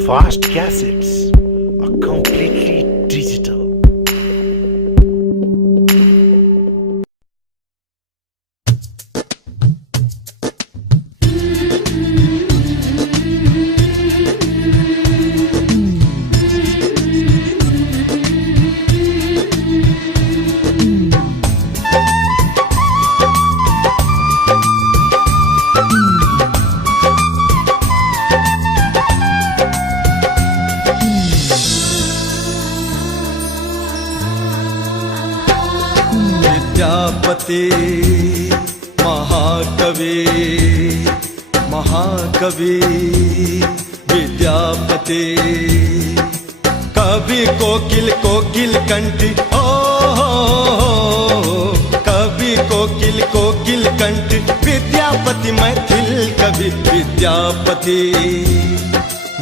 Fast cassettes are completely digital. Vidyapati महाकवि महाकवि विद्यापति कवि कोकिल कोकिल कंठ ओ कवि कोकिल कोकिल कंठ विद्यापति मैथिल कवि विद्यापति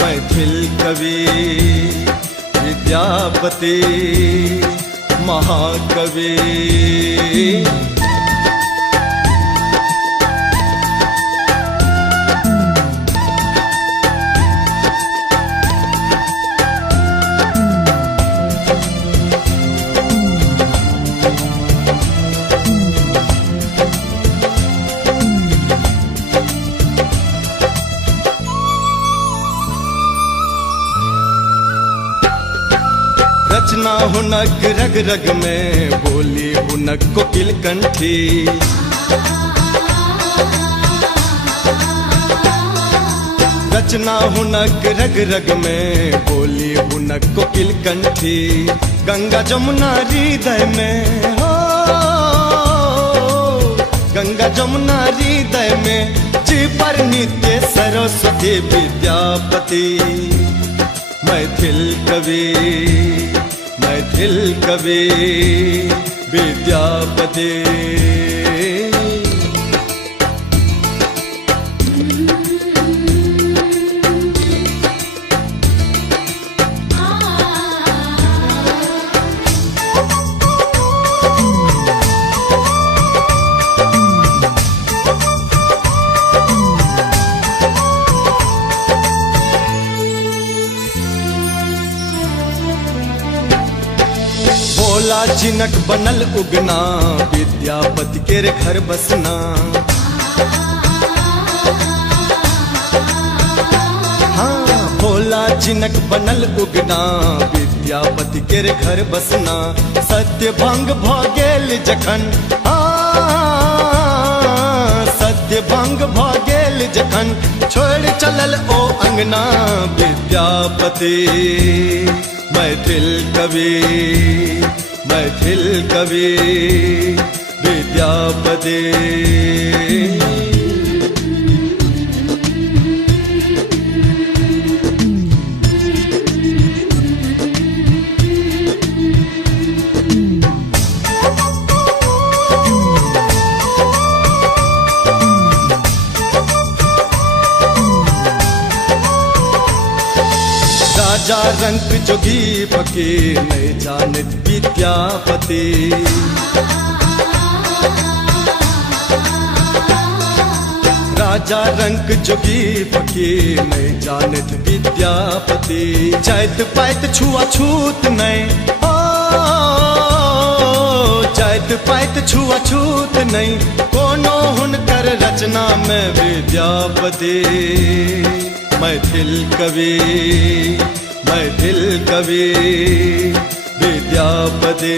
मैथिल कवि विद्यापति महाकवि रचना हुनक रग रग में बोली हुनक कोकिल कंठी रचना हुनक रग रग में बोली हुनक कोकिल कंठी गंगा जमुना हृदय में हो गंगा जमुना हृदय में जी पर नित्य सरस्वती विद्यापति मैथिल कवि मैथिल कवि विद्यापति भोला जिनक बनल उगना विद्यापति के घर बसना हाँ भोला जिनक बनल उगना विद्यापति के घर बसना सत्य भंग भ गेल जखन सत्य भंग भ गेल जखन छोड़ चलल ओ अंगना विद्यापति मैथिल कवि मैथिल कवि विद्यापति राजा रंक जोगी फकीर नहीं जानत विद्यापति राजा रंक जोगी फकीर नहीं जानत विद्यापति जाइत पाइत छुआछूत नहीं ओ जाइत पाइत छुआछूत नहीं कोनो हुनकर रचना में विद्यापति मैथिल कवि मैथिल कवि विद्यापति